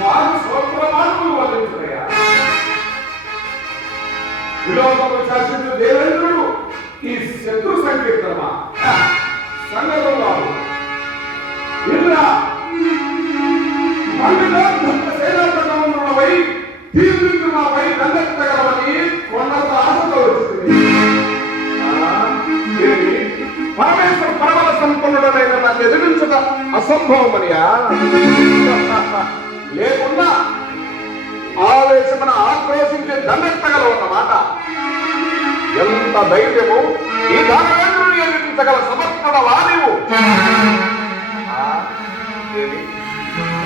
మాకు స్వప్రమాణములు వల్లించుదయా. విలోకము శాసించు దేవేంద్రుడు ఈ శత్రు సంకీర్తనమా సంగతం కాదు. ఇలా సేనాపకములపై తీవ్రంగా మాపై దండెత్తగలమని కొండంత ఆశతో వచ్చింది. పరమేశ్వర పరమల సంపన్నుడైన నన్ను ఎదిరించట అసంభవమనియా? లేకున్నా ఆవేశమున ఆక్రోశించి దండెత్తగలవన్నమాట. ఎంత ధైర్యము! ఈ దానవేంద్రుని ఎదిరించగల సమర్థుడ వానివు.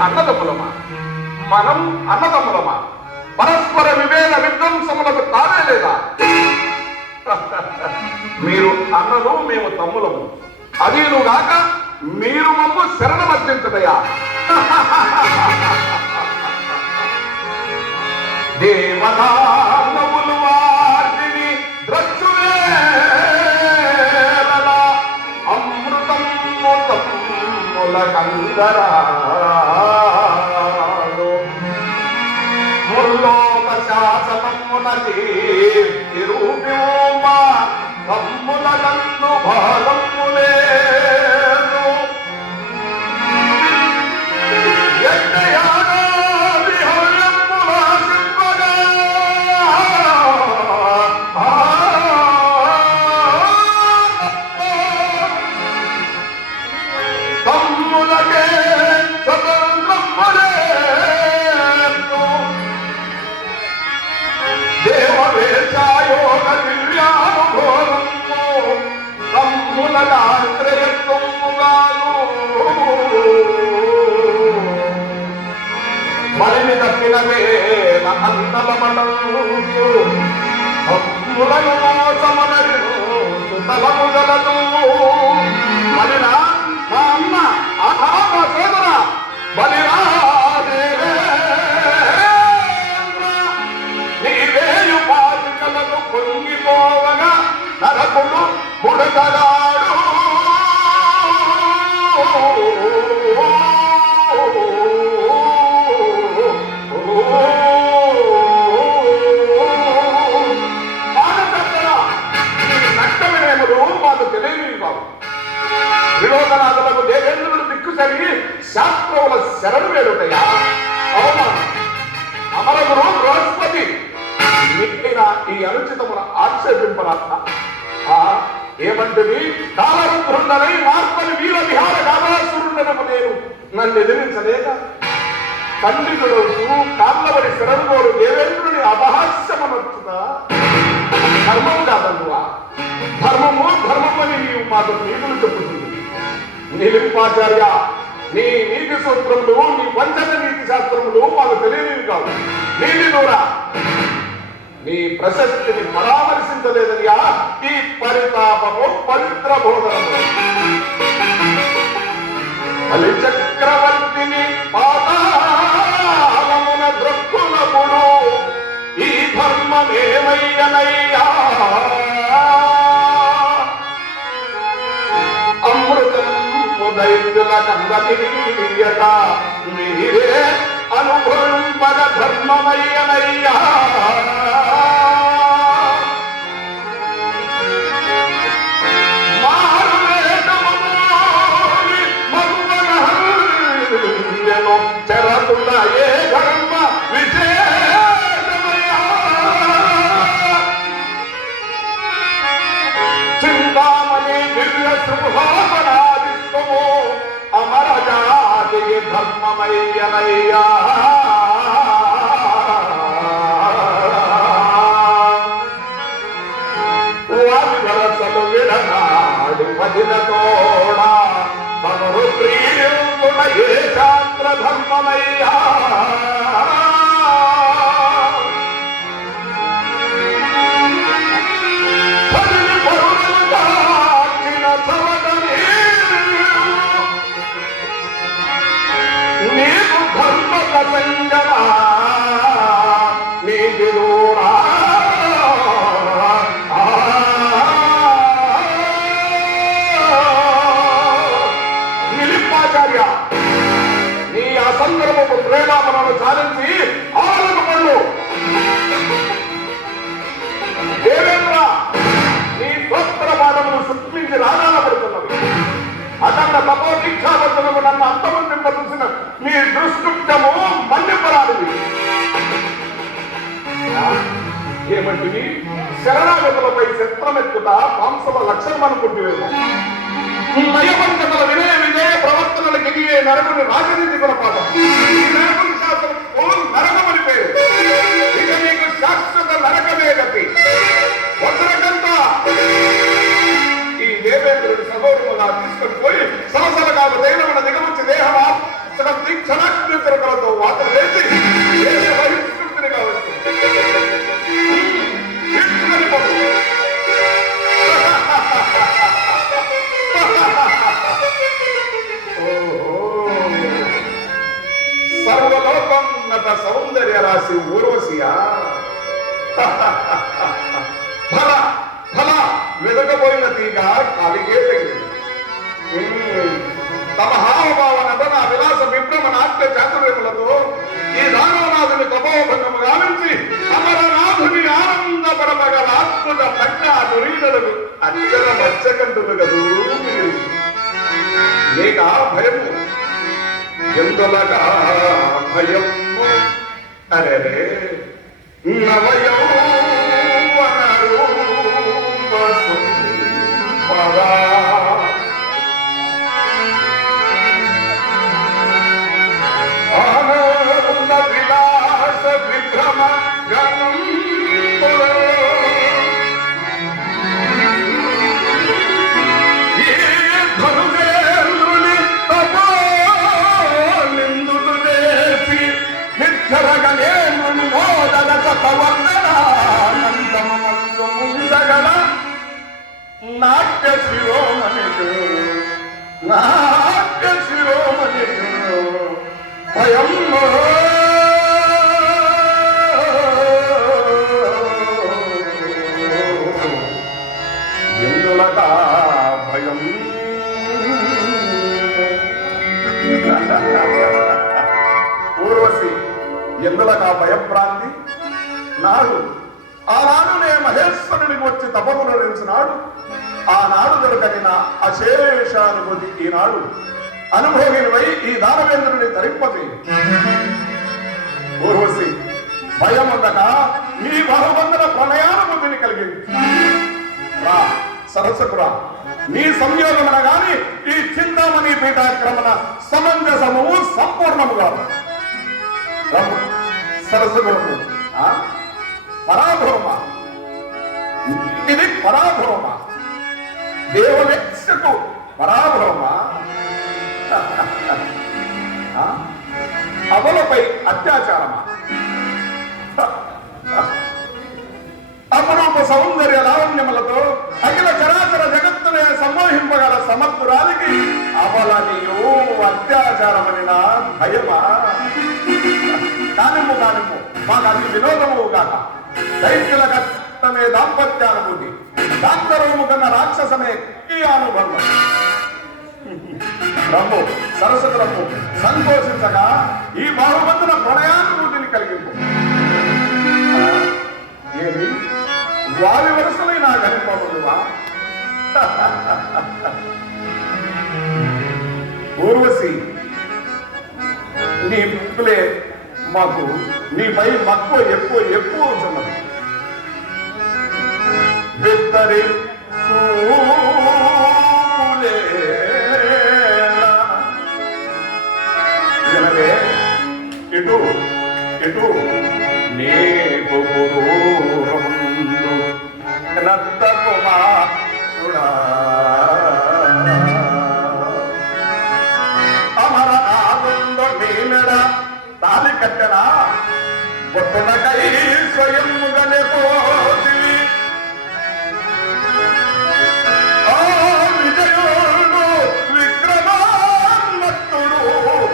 అన్నదమ్ములమా? మనం అన్నదమ్ములమా? పరస్పర విభేద విధ్వంసములకు తానే లేదా? మీరు అన్నలు, మేము తమ్ములము. అదీనుగాక మీరు మమ్ము శరణమర్దించదయా? దేవదానవులు వారిని ద్రక్షువేళ అమృతము తమ్ముల కందరాలు ముల్లోక శాసనమునకి తిరుపిమా తమ్ముల కందు భాగములేను. మరిని తప్పిన వేల అందలమటంకు హక్కులను మోసమనరు తలము గలదు. మరినా మా అమ్మ ఆహా మా సోదర బలిరా నీవేయు పాదుకలను పొంగిపోవగా నరకుడు బుడతగాడు. మాకు తెలియని కాదు. వినోదనాథులకు దేవేంద్రుడు దిక్కుసరి శాస్త్రముల శరణు వేడుటయా? అవునా? అమరగురు బృహస్పతి మీకైనా ఈ అనుచితమున ఆక్షేపింపరాత్మ. ఏమంటివి? కాలరుద్రుండనై మార్పని వీర విహార గాభాసురుండనము నేను నన్ను ఎదిరించలేక ఖండితుడు కాళ్ళబడి శరణుగోడు దేవేంద్రుని అపహాస్యమనొచ్చుదా? ధర్మం కాదనువా? ధర్మము ధర్మమని నీవు మాకు నీతులు చెప్పుతుంది. నీలింపాచార్య, నీ నీతి సూత్రములు, నీ పంచక నీతి శాస్త్రములు మాకు తెలియనివి కావు. నీతి దూరా నీ ప్రశస్తిని పరామర్శించలేదనియా ఈ పరితాపము పవిత్ర బోధనము. బలి చక్రవర్తిని పాతాళమున ద్రక్కునప్పుడు ఈ ధర్మమేమయ్యనయ్యా? అమృతం దైత్యుల కందీయట మీరే అనుభవింపగ ధర్మమయ్యనయ్యా. చెరతున్న ఏ ధర్మ విశేషమయ్యా? చింతామణి దివ్య సింహాసనాదిష్టము అమర జాతి ధర్మమయ్యనయ్యా. వారిసలు విడనాడి పదిలతోడా తమరు ప్రియుల ఏ శాస్త్ర ధర్మమయ్యా? నీకు ధర్మ సంగమా నీకు దూరా నిలిపాచార్య, నీ నిత్యము ప్రేమాపణను సాధించి ఆలకు పళ్ళు దేవేంద్ర నీ స్వస్త్ర పాదములు సృష్టించి రాగాల పడుతున్నవి. అఖండ తపో దీక్షాబద్ధులకు నన్ను అంతమందింప చూసిన నీ దుష్కృత్యము మన్నింపరానిది. ఏమంటివి? శరణాగతులపై చిత్రమెత్తుట మాంసల లక్షణం అనుకుంటువేమో. నయవంతకుల వినయ విజయ ప్రవర్తనలకు ఎదిగే నరకుని రాజనీతి గుణపాఠం. ఈ నరకుని శాస్త్రం నరకమని పేరు. ఇక నీకు శాశ్వత నరకమే గతి. వసరకంతా ఈ దేవేంద్రుడి సగౌరవంగా తీసుకొని పోయి సంవత్సరగా దైనమున దిగముచ్చి దేహమా దీక్షణాక్షరకలతో వార్తలు వేసి దేశ బహిష్కృతిని కావచ్చు. సర్వలోకన్నత సౌందర్య రాశి ఊర్వశియా ఫల ఫల వెదకపోయిన తీగ కాలిగే తగిలింది. తమ హావభావ నటన విలాస విభ్రమ నాట్య చాతుర్యములతో ఈ దానవనాథుని తపోభంగము గావించి అమరనాథుని ఆనందపరమగల అద్భుత పట్న దురీడలకు అచ్చర మచ్చకంటులు కదూ. లేక భయము ఎందులగా భయము అరే నవయౌవనరు పదా ఆనంద విలాస విభ్రమ గణం నాట్య శిరోమణిడు నాట్య శిరోమణిడు భయం ఎందులక భయం. ఊర్వశి ఎందులక భయభ్రాంతి నాడు ఆనాడు నే మహేశ్వరునికి వచ్చి తపమును నిలిచినాడు. ఆనాడు దొరకని నా అశేషానుభూతి ఈనాడు అనుభవినివై ఈ దానవేంద్రుని తరింపది. ఊర్వశి భయం ఉండక నీ బహుబంధన ప్రణయానుభూతిని కలిగింది. రా సరస్సుకురా నీ సంయోగమన గాని ఈ చింతామణి పీఠాక్రమణ సమంజసము సంపూర్ణముగా సరస్సుకురకు పరాభ్రమ. ఇది పరాభ్రమ. దేవవేక్షకు పరాభ్రమ. అవలపై అత్యాచారమా? అపరూప సౌందర్య లావణ్యములతో అఖిల చరాచర జగత్తునే సమ్మోహింపగల సమర్థురాలికి అవలనియు అత్యాచారమని నా భయమా? కానిమ్ము కానిమ్ము మాకు అది వినోదము కాక దైత్యుల కట్టమే దాంపత్యానుభూతి, డాక్టరము కన్న రాక్షసమే అనుబంధం. రమ్ము సరస్వతి రమ్ము సంతోషించగా ఈ బాహుబంధన ప్రణయానుభూతిని కలిగింపు. ఏమి వారి వరుసలై నా కనిపడువా? ఊర్వశి నీ పులే మాకు నీపై మక్కువ ఎక్కువ ఉన్నది. విత్తరి వినవే ఇటు ఇటు నీకు గురూరముందు నంద కుమారుడా అమరనాథుందో నీ మెడ తాలి కట్టెనా బొట్టునకై స్వయముగనే పోతివి. విజయుడు విక్రమాన్నత్తుడు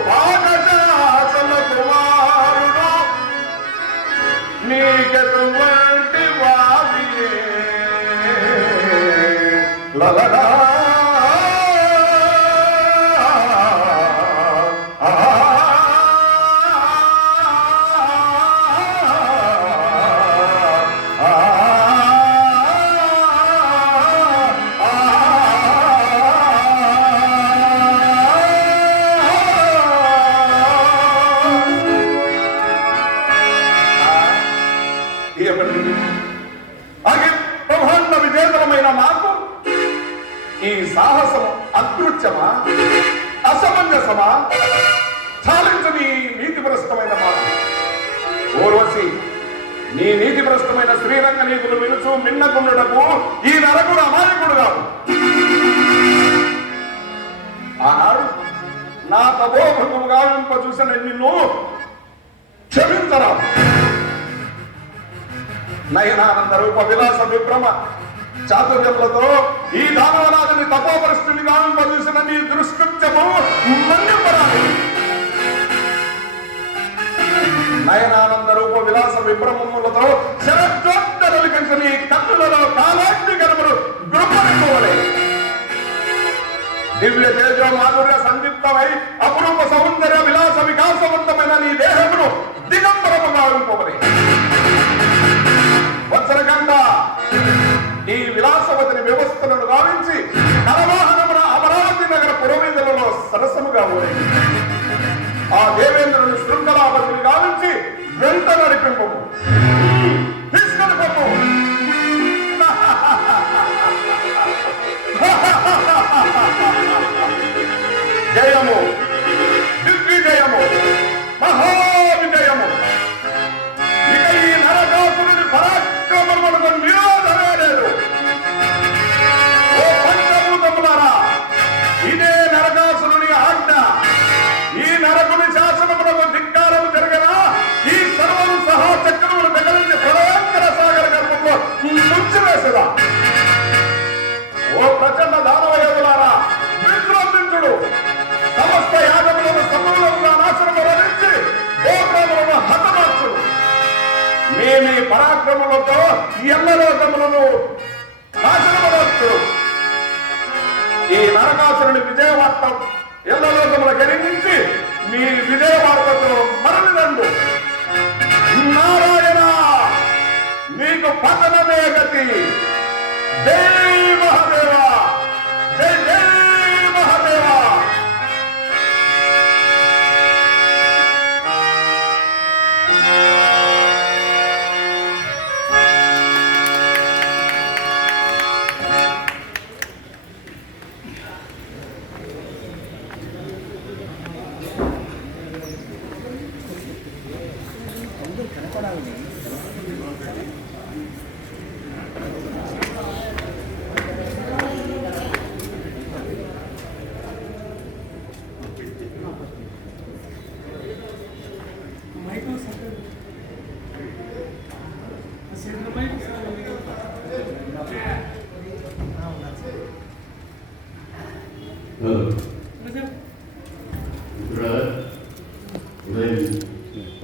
పాదశాసన కుమారుడు నీకెటువంటి వావియే లలనా ఈ సాహసము అకృత్యమా, అసమంజసమా? చాలించని నీతిభ్రష్టమైన మాట. ఊర్వశి, నీ నీతిభ్రష్టమైన శ్రీరంగ నీతులు వినుచు మిన్నకుండుటకు ఈ నరకుడు అమాయకుడు కాదు. ఆనాడు నా తపోభంగము గావింప చూసిన నిన్ను క్షమించరా. నయనానంద రూప విలాస విభ్రమ చాతుర్యములతో ఈ దానవనాథుని తపోపరిస్థితిని గావింప చూసిన నీ దుష్కృత్యము మన్నింపరాలి. నయనానంద రూప విలాస విభ్రమములతో శరజ్యోత్తరలు కలిసి నీ కన్నులలో కాలాగ్ని కనుమలు గృహపడిపోవలే. దివ్య తేజ మాధుర్య సందీప్తమై అపురూప సౌందర్య విలాస వికాసవంతమైన నీ దేహమును దిగంబరము గావింపవలే. వత్సరగండ ఈ విలాసవతిని వ్యవస్థలను గావించి నరవాహనమున అమరావతి నగర పురవీధులలో సరసముగా ఊరేగి ఆ దేవేంద్రుని శృంఖలాపతిని గావించి వెంట నడిపింపము. తీసుకొని పప్పు. జయము, దిగ్విజయము, మహావిజయము. ఇక ఈ నరకాసురుని పరాక్రమములకు నిరోధమే లేదు. ఓ పంచభూతములారా, ఇదే నరకాసురుని ఆజ్ఞ. ఈ నరకుని శాసనములకు ధిక్కారము జరగనా ఈ సర్వము సహా చక్రములు తగిలించి ప్రళయంకర సాగర గర్భంలో ముంచివేసదా. ఓ ప్రచండ దానవయోగులారా, విశ్రాంతించుడు. సమస్త యాగములను సమూలంగా నాశనము రచించి గోత్రములను హతమార్చుడు. మీ పరాక్రమములతో ఎల్లలోకములను నాశనమర్చుడు. ఈ నరకాసురుని విజయవార్త ఎల్లలోకముల గెలిగించి మీ విజయవార్తతో మరణిదండు. నారాయణ, నీకు పతనమే గతి. జై మహాదేవ, జై జై మహాదేవ. Michael,